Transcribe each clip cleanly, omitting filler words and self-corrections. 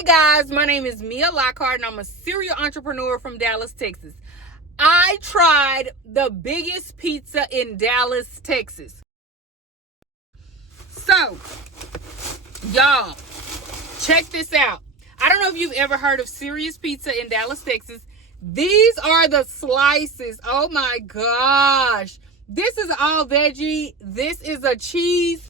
Hey guys, my name is Mia Lockhart and I'm a serial entrepreneur from Dallas, Texas. I tried the biggest pizza in Dallas, Texas. So, y'all, check this out. I don't know if you've ever heard of Serious Pizza in Dallas, Texas. These are the slices. Oh my gosh. This is all veggie. This is a cheese.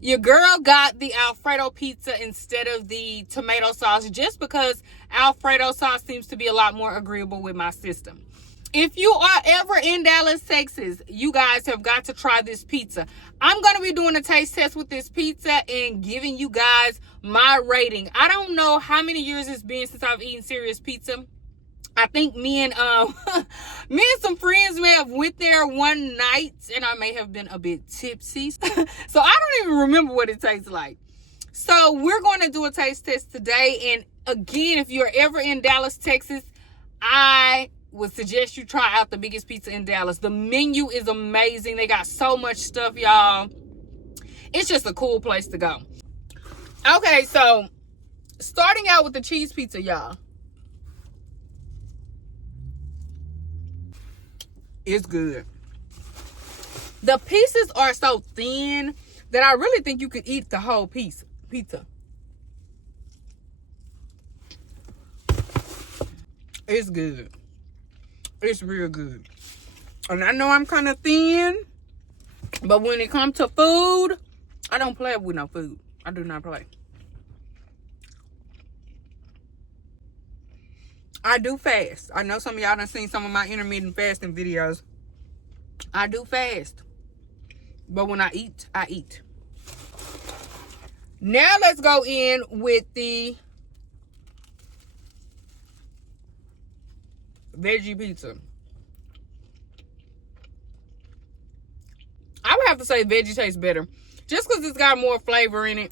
Your girl got the Alfredo pizza instead of the tomato sauce just because Alfredo sauce seems to be a lot more agreeable with my system. If you are ever in Dallas, Texas, you guys have got to try this pizza. I'm going to be doing a taste test with this pizza and giving you guys my rating. I don't know how many years it's been since I've eaten Serious Pizza. I think me and some friends may have went there one night and I may have been a bit tipsy. So I don't even remember what it tastes like. So we're going to do a taste test today. And again, if you're ever in Dallas, Texas, I would suggest you try out the biggest pizza in Dallas. The menu is amazing. They got so much stuff, y'all. It's just a cool place to go. Okay, so starting out with the cheese pizza, y'all. It's good. The pieces are so thin that I really think you could eat the whole pizza. It's good. It's real good. And I know I'm kind of thin, but when it comes to food, I don't play with no food. I do not play. I do fast. I know some of y'all done seen some of my intermittent fasting videos. I do fast. But when I eat, I eat. Now let's go in with the veggie pizza. I would have to say veggie tastes better. Just because it's got more flavor in it.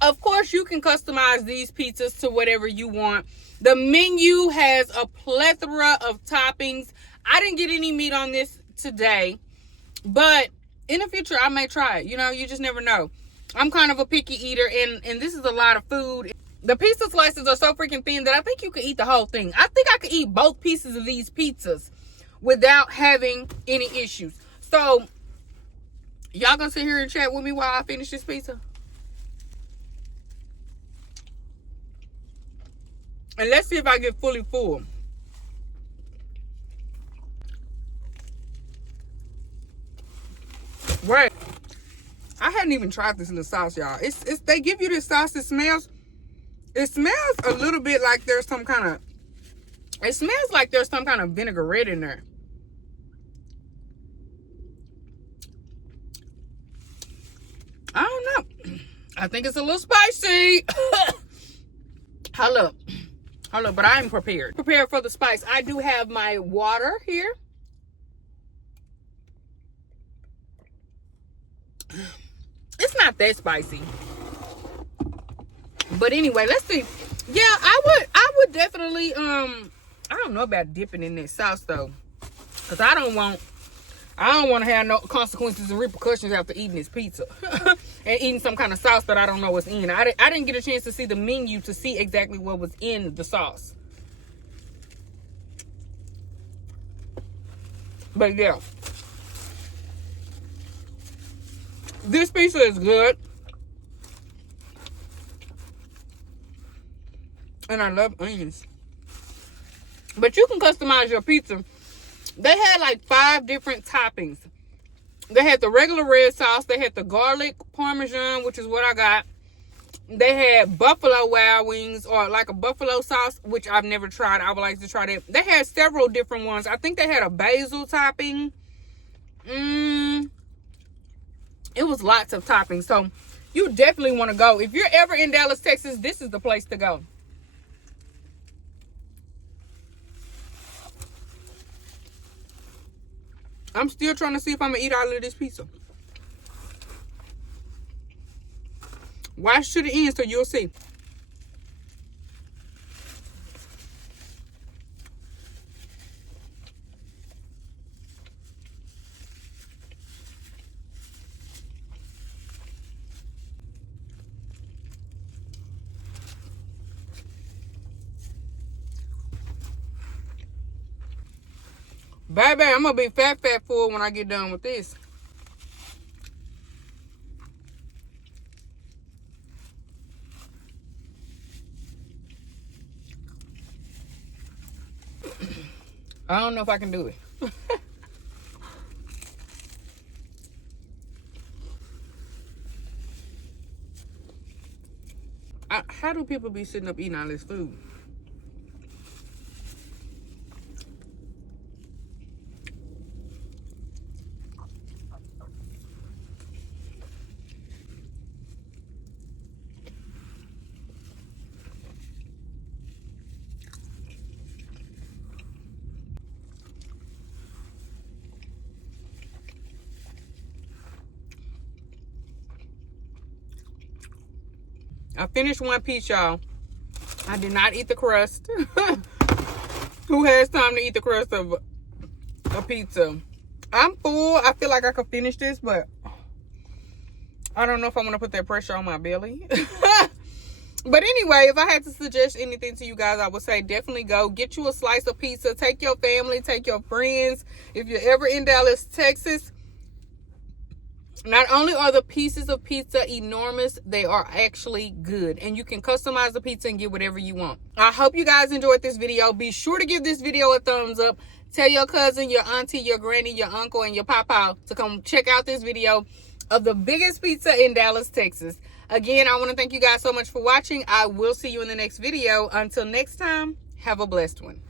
Of course, you can customize these pizzas to whatever you want. The menu has a plethora of toppings. I didn't get any meat on this today, but in the future, I may try it. You know, you just never know. I'm kind of a picky eater, and this is a lot of food. The pizza slices are so freaking thin that I think you could eat the whole thing. I think I could eat both pieces of these pizzas without having any issues. So, y'all gonna sit here and chat with me while I finish this pizza? And let's see if I get fully full. Right. I hadn't even tried this little sauce, y'all. It's they give you this sauce. It smells a little bit like there's some kind of, it smells like there's some kind of vinaigrette in there. I don't know. I think it's a little spicy. Hold up, but I am prepared. Prepared for the spice. I do have my water here. It's not that spicy. But anyway, let's see. Yeah, I would definitely, I don't know about dipping in this sauce though. Because I don't want to have no consequences and repercussions after eating this pizza. And eating some kind of sauce that I don't know what's in. I didn't get a chance to see the menu to see exactly what was in the sauce. But yeah. This pizza is good. And I love onions. But you can customize your pizza. They had like 5 different toppings. They had the regular red sauce. They had the garlic parmesan, which is what I got. They had buffalo wild wings, or like a buffalo sauce, which I've never tried. I would like to try that. They had several different ones. I think they had a basil topping. It was lots of toppings. So you definitely want to go. If you're ever in Dallas, Texas, this is the place to go. I'm still trying to see if I'm going to eat all of this pizza. Watch to the end so you'll see. Baby, I'm gonna be fat full when I get done with this. I don't know if I can do it. How do people be sitting up eating all this food? I finished one piece, y'all. I did not eat the crust. Who has time to eat the crust of a pizza? I'm full. I feel like I could finish this, but I don't know if I want to put that pressure on my belly. But anyway, if I had to suggest anything to you guys, I would say definitely go get you a slice of pizza. Take your family, take your friends. If you're ever in Dallas, Texas, not only are the pieces of pizza enormous, they are actually good. And you can customize the pizza and get whatever you want. I hope you guys enjoyed this video. Be sure to give this video a thumbs up. Tell your cousin, your auntie, your granny, your uncle, and your papa to come check out this video of the biggest pizza in Dallas, Texas. Again, I want to thank you guys so much for watching. I will see you in the next video. Until next time, have a blessed one.